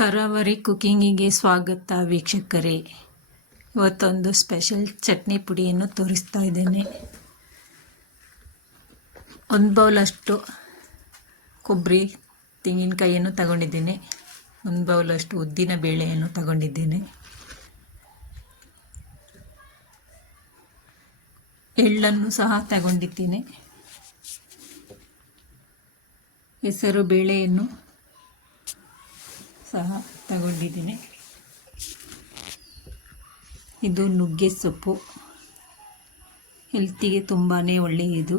ತರಾವರಿ ಕುಕ್ಕಿಂಗಿಗೆ ಸ್ವಾಗತ ವೀಕ್ಷಕರೇ. ಇವತ್ತೊಂದು ಸ್ಪೆಷಲ್ ಚಟ್ನಿ ಪುಡಿಯನ್ನು ತೋರಿಸ್ತಾ ಇದ್ದೇನೆ. 1 ಬೌಲಷ್ಟು ಕೊಬ್ಬರಿ ತೆಂಗಿನಕಾಯಿಯನ್ನು ತಗೊಂಡಿದ್ದೇನೆ. 1 ಬೌಲಷ್ಟು ಉದ್ದಿನ ಬೇಳೆಯನ್ನು ತಗೊಂಡಿದ್ದೇನೆ. ಎಳ್ಳನ್ನು ಸಹ ತಗೊಂಡಿದ್ದೇನೆ. ಹೆಸರು ಬೇಳೆಯನ್ನು ಸಹ ತಗೊಂಡಿದ್ದೀನಿ. ಇದು ನುಗ್ಗೆ ಸೊಪ್ಪು, ಹೆಲ್ತಿಗೆ ತುಂಬಾ ಒಳ್ಳೆಯದು.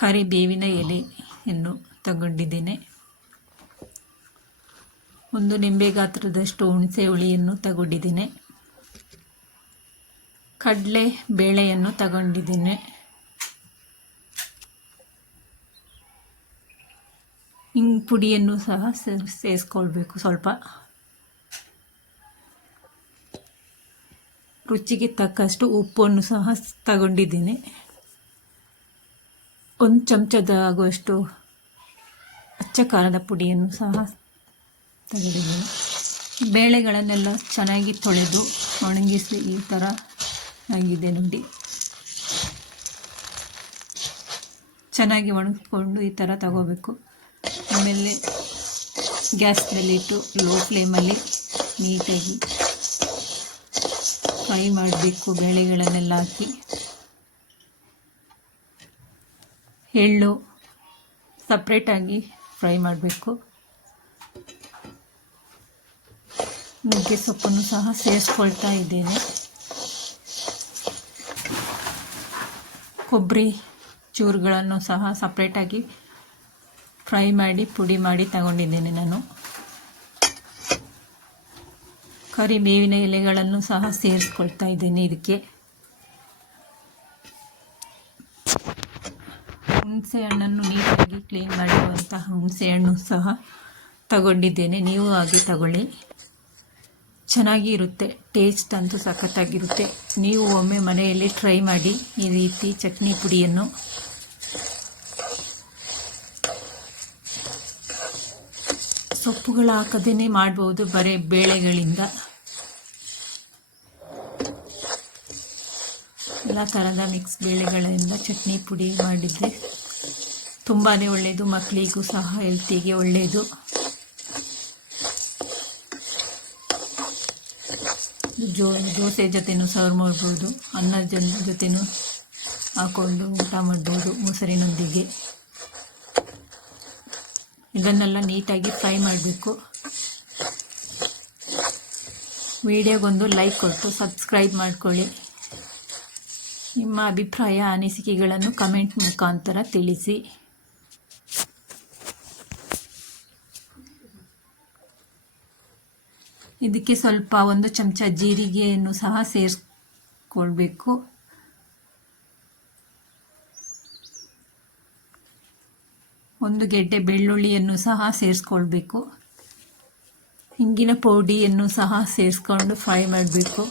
ಕರಿಬೇವಿನ ಎಲೆಯನ್ನು ತಗೊಂಡಿದ್ದೇನೆ. 1 ನಿಂಬೆ ಗಾತ್ರದಷ್ಟು ಹುಣಸೆ ಹುಳಿಯನ್ನು ತಗೊಂಡಿದ್ದೇನೆ. ಕಡಲೆ ಬೇಳೆಯನ್ನು ತಗೊಂಡಿದ್ದೇನೆ. ಹಿಂಗೆ ಪುಡಿಯನ್ನು ಸಹ ಸೇರಿಸ್ಕೊಳ್ಬೇಕು. ಸ್ವಲ್ಪ ರುಚಿಗೆ ತಕ್ಕಷ್ಟು ಉಪ್ಪನ್ನು ಸಹ ತಗೊಂಡಿದ್ದೀನಿ. 1 ಚಮಚದ ಆಗುವಷ್ಟು ಅಚ್ಚ ಖಾರದ ಪುಡಿಯನ್ನು ಸಹ ತಗೊಂಡಿದ್ದೀನಿ. ಬೇಳೆಗಳನ್ನೆಲ್ಲ ಚೆನ್ನಾಗಿ ತೊಳೆದು ಒಣಗಿಸಿ ಈ ಥರ ಆಗಿದೆ ನೋಡಿ. ಚೆನ್ನಾಗಿ ಒಣಗಿಸ್ಕೊಂಡು ಈ ಥರ ತಗೋಬೇಕು. ಆಮೇಲೆ ಗ್ಯಾಸ್ ಮೇಲೆ ಇಟ್ಟು ಲೋ ಫ್ಲೇಮಲ್ಲಿ ನೀಟಾಗಿ ಫ್ರೈ ಮಾಡಬೇಕು. ಬೇಳೆಗಳನ್ನೆಲ್ಲ ಹಾಕಿ ಎಳ್ಳು ಸಪ್ರೇಟಾಗಿ ಫ್ರೈ ಮಾಡಬೇಕು. ನುಗ್ಗೆ ಸೊಪ್ಪನ್ನು ಸಹ ಸೇರಿಸ್ಕೊಳ್ತಾ ಇದ್ದೇನೆ. ಕೊಬ್ಬರಿ ಚೂರುಗಳನ್ನು ಸಹ ಸಪ್ರೇಟಾಗಿ ಫ್ರೈ ಮಾಡಿ ಪುಡಿ ಮಾಡಿ ತಗೊಂಡಿದ್ದೇನೆ ನಾನು. ಕರಿಬೇವಿನ ಎಲೆಗಳನ್ನು ಸಹ ಸೇರಿಸ್ಕೊಳ್ತಾ ಇದ್ದೇನೆ. ಇದಕ್ಕೆ ಹುಣಸೆ ಹಣ್ಣನ್ನು ನೀಟಾಗಿ ಕ್ಲೀನ್ ಮಾಡಿರುವಂತಹ ಹುಣಸೆ ಹಣ್ಣು ಸಹ ತಗೊಂಡಿದ್ದೇನೆ. ನೀವು ಹಾಗೆ ತಗೊಳ್ಳಿ, ಚೆನ್ನಾಗಿ ಇರುತ್ತೆ. ಟೇಸ್ಟ್ ಅಂತೂ ಸಖತ್ತಾಗಿರುತ್ತೆ. ನೀವು ಒಮ್ಮೆ ಮನೆಯಲ್ಲಿ ಟ್ರೈ ಮಾಡಿ ಈ ರೀತಿ ಚಟ್ನಿ ಪುಡಿಯನ್ನು. ಸೊಪ್ಪುಗಳು ಹಾಕದೇನೆ ಮಾಡ್ಬೋದು, ಬರೀ ಬೇಳೆಗಳಿಂದ. ಎಲ್ಲ ಥರದ ಮಿಕ್ಸ್ ಬೇಳೆಗಳಿಂದ ಚಟ್ನಿ ಪುಡಿ ಮಾಡಿದರೆ ತುಂಬಾ ಒಳ್ಳೆಯದು. ಮಕ್ಕಳಿಗೂ ಸಹ ಹೆಲ್ತಿಗೆ ಒಳ್ಳೆಯದು. ದೋಸೆ ಜೊತೆನೂ ಸರ್ವ್ ಮಾಡ್ಬೋದು, ಅನ್ನದ ಜೊತೆನೂ ಹಾಕ್ಕೊಂಡು ಊಟ ಮಾಡ್ಬೋದು ಮೊಸರಿನೊಂದಿಗೆ. ಇದನ್ನೆಲ್ಲ ನೀಟಾಗಿ ಫ್ರೈ ಮಾಡಬೇಕು. ವಿಡಿಯೋಗೊಂದು ಲೈಕ್ ಕೊಟ್ಟು ಸಬ್ಸ್ಕ್ರೈಬ್ ಮಾಡ್ಕೊಳ್ಳಿ. ನಿಮ್ಮ ಅಭಿಪ್ರಾಯ ಅನಿಸಿಕೆಗಳನ್ನು ಕಮೆಂಟ್ ಮುಖಾಂತರ ತಿಳಿಸಿ. ಇದಕ್ಕೆ ಸ್ವಲ್ಪ 1 ಚಮಚ ಜೀರಿಗೆಯನ್ನು ಸಹ ಸೇರಿಸ್ಕೊಳ್ಬೇಕು. ಒಂದು ಗೆಡ್ಡೆ ಬೆಳ್ಳುಳ್ಳಿಯನ್ನು ಸಹ ಸೇರಿಸ್ಕೊಳ್ಬೇಕು. ಹಿಂಗಿನ ಪುಡಿಯನ್ನು ಸಹ ಸೇರಿಸ್ಕೊಂಡು ಫ್ರೈ ಮಾಡಬೇಕು.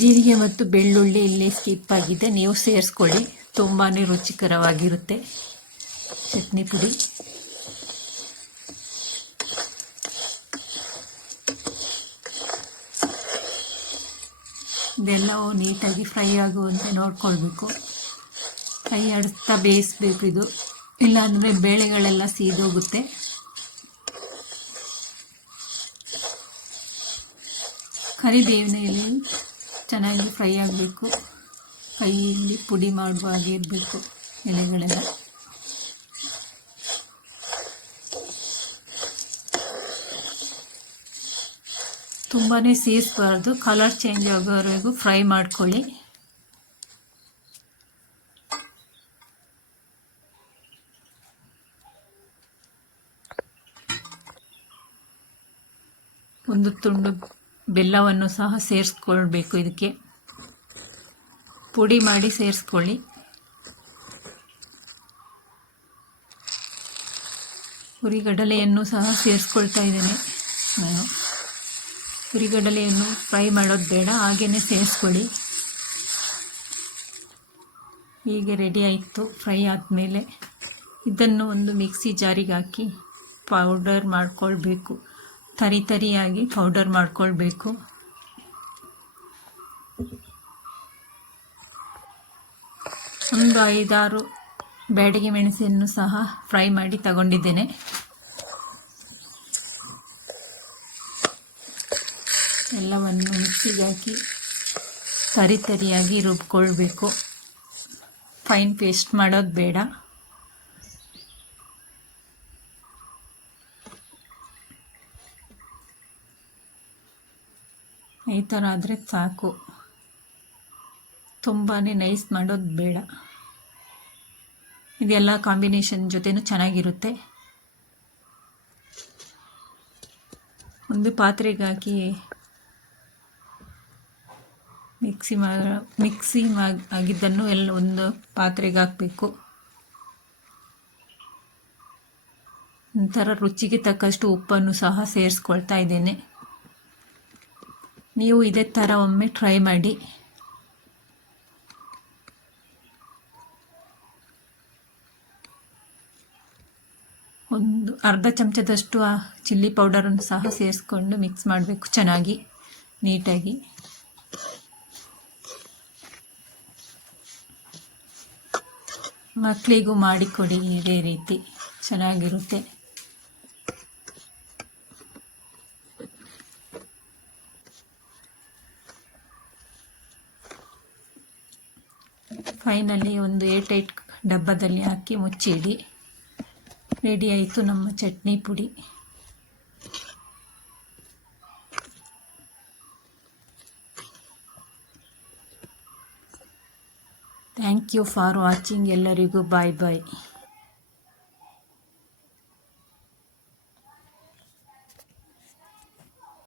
ಜೀರಿಗೆ ಮತ್ತು ಬೆಳ್ಳುಳ್ಳಿ ಇಲ್ಲಿ ಸ್ಕಿಪ್ ಆಗಿದೆ, ನೀವು ಸೇರಿಸ್ಕೊಳ್ಳಿ. ತುಂಬಾ ರುಚಿಕರವಾಗಿರುತ್ತೆ ಚಟ್ನಿ ಪುಡಿ. ಇದೆಲ್ಲವೂ ನೀಟಾಗಿ ಫ್ರೈ ಆಗುವಂತೆ ನೋಡ್ಕೊಳ್ಬೇಕು. ಕೈ ಆಡಿಸ್ತಾ ಬೇಯಿಸ್ಬೇಕು ಇದು, ಇಲ್ಲಾಂದರೆ ಬೇಳೆಗಳೆಲ್ಲ ಸೀದೋಗುತ್ತೆ. ಕರಿಬೇವಿನ ಎಲೆ ಚೆನ್ನಾಗಿ ಫ್ರೈ ಆಗಬೇಕು. ಕೈಯಲ್ಲಿ ಪುಡಿ ಮಾಡುವ ಹಾಗೆ ಇರಬೇಕು ಎಲೆಗಳೆಲ್ಲ. ತುಂಬಾ ಸೇರಿಸಬಾರ್ದು, ಕಲರ್ ಚೇಂಜ್ ಆಗೋವರೆಗೂ ಫ್ರೈ ಮಾಡ್ಕೊಳ್ಳಿ. ಒಂದು ತುಂಡು ಬೆಲ್ಲವನ್ನು ಸಹ ಸೇರಿಸ್ಕೊಳ್ಬೇಕು. ಇದಕ್ಕೆ ಪುಡಿ ಮಾಡಿ ಸೇರಿಸ್ಕೊಳ್ಳಿ. ಹುರಿಗಡಲೆಯನ್ನು ಸಹ ಸೇರಿಸ್ಕೊಳ್ತಾ ಇದ್ದೇನೆ ನಾನು. ಹುರಿಗಡಲೆಯನ್ನು ಫ್ರೈ ಮಾಡೋದು ಬೇಡ, ಹಾಗೆಯೇ ಸೇರಿಸ್ಕೊಳ್ಳಿ. ಹೀಗೆ ರೆಡಿ ಆಯಿತು. ಫ್ರೈ ಆದಮೇಲೆ ಇದನ್ನು ಒಂದು ಮಿಕ್ಸಿ ಜಾರಿಗೆ ಹಾಕಿ ಪೌಡರ್ ಮಾಡ್ಕೊಳ್ಬೇಕು. ತರಿಯಾಗಿ ಪೌಡರ್ ಮಾಡ್ಕೊಳ್ಬೇಕು. ಒಂದು 5-6 ಬ್ಯಾಡಗಿ ಮೆಣಸನ್ನು ಸಹ ಫ್ರೈ ಮಾಡಿ ತಗೊಂಡಿದ್ದೇನೆ. ಎಲ್ಲವನ್ನು ಮಿಕ್ಸಿಗೆ ಹಾಕಿ ತರಿಯಾಗಿ ರುಬ್ಕೊಳ್ಬೇಕು. ಫೈನ್ ಪೇಸ್ಟ್ ಮಾಡೋದು ಬೇಡ. ಈ ಥರ ಆದರೆ ಸಾಕು. ತುಂಬಾ ನೈಸ್ ಮಾಡೋದು ಬೇಡ. ಇದೆಲ್ಲ ಕಾಂಬಿನೇಷನ್ ಜೊತೆನೂ ಚೆನ್ನಾಗಿರುತ್ತೆ. ಒಂದು ಪಾತ್ರೆಗೆ ಹಾಕಿ ಮಿಕ್ಸಿ ಆಗಿದ್ದನ್ನು ಎಲ್ಲ ಒಂದು ಪಾತ್ರೆಗೆ ಹಾಕಬೇಕು. ನಂತರ ರುಚಿಗೆ ತಕ್ಕಷ್ಟು ಉಪ್ಪನ್ನು ಸಹ ಸೇರಿಸ್ಕೊಳ್ತಾ ಇದ್ದೇನೆ. ನೀವು ಇದೇ ಥರ ಒಮ್ಮೆ ಟ್ರೈ ಮಾಡಿ. ಒಂದು ಅರ್ಧ ಚಮಚದಷ್ಟು ಚಿಲ್ಲಿ ಪೌಡರನ್ನು ಸಹ ಸೇರಿಸ್ಕೊಂಡು ಮಿಕ್ಸ್ ಮಾಡಬೇಕು ಚೆನ್ನಾಗಿ ನೀಟಾಗಿ. ಮಕ್ಕಳಿಗೂ ಮಾಡಿಕೊಡಿ, ಇದೇ ರೀತಿ ಚೆನ್ನಾಗಿರುತ್ತೆ. ಫೈನಲಿ ಒಂದು ಏರ್ಟೈಟ್ ಡಬ್ಬದಲ್ಲಿ ಹಾಕಿ ಮುಚ್ಚಿಡಿ. ರೆಡಿ ಆಯಿತು ನಮ್ಮ ಚಟ್ನಿ ಪುಡಿ. Thank you for watching. ಎಲ್ಲರಿಗೂ ಬಾಯ್ ಬಾಯ್.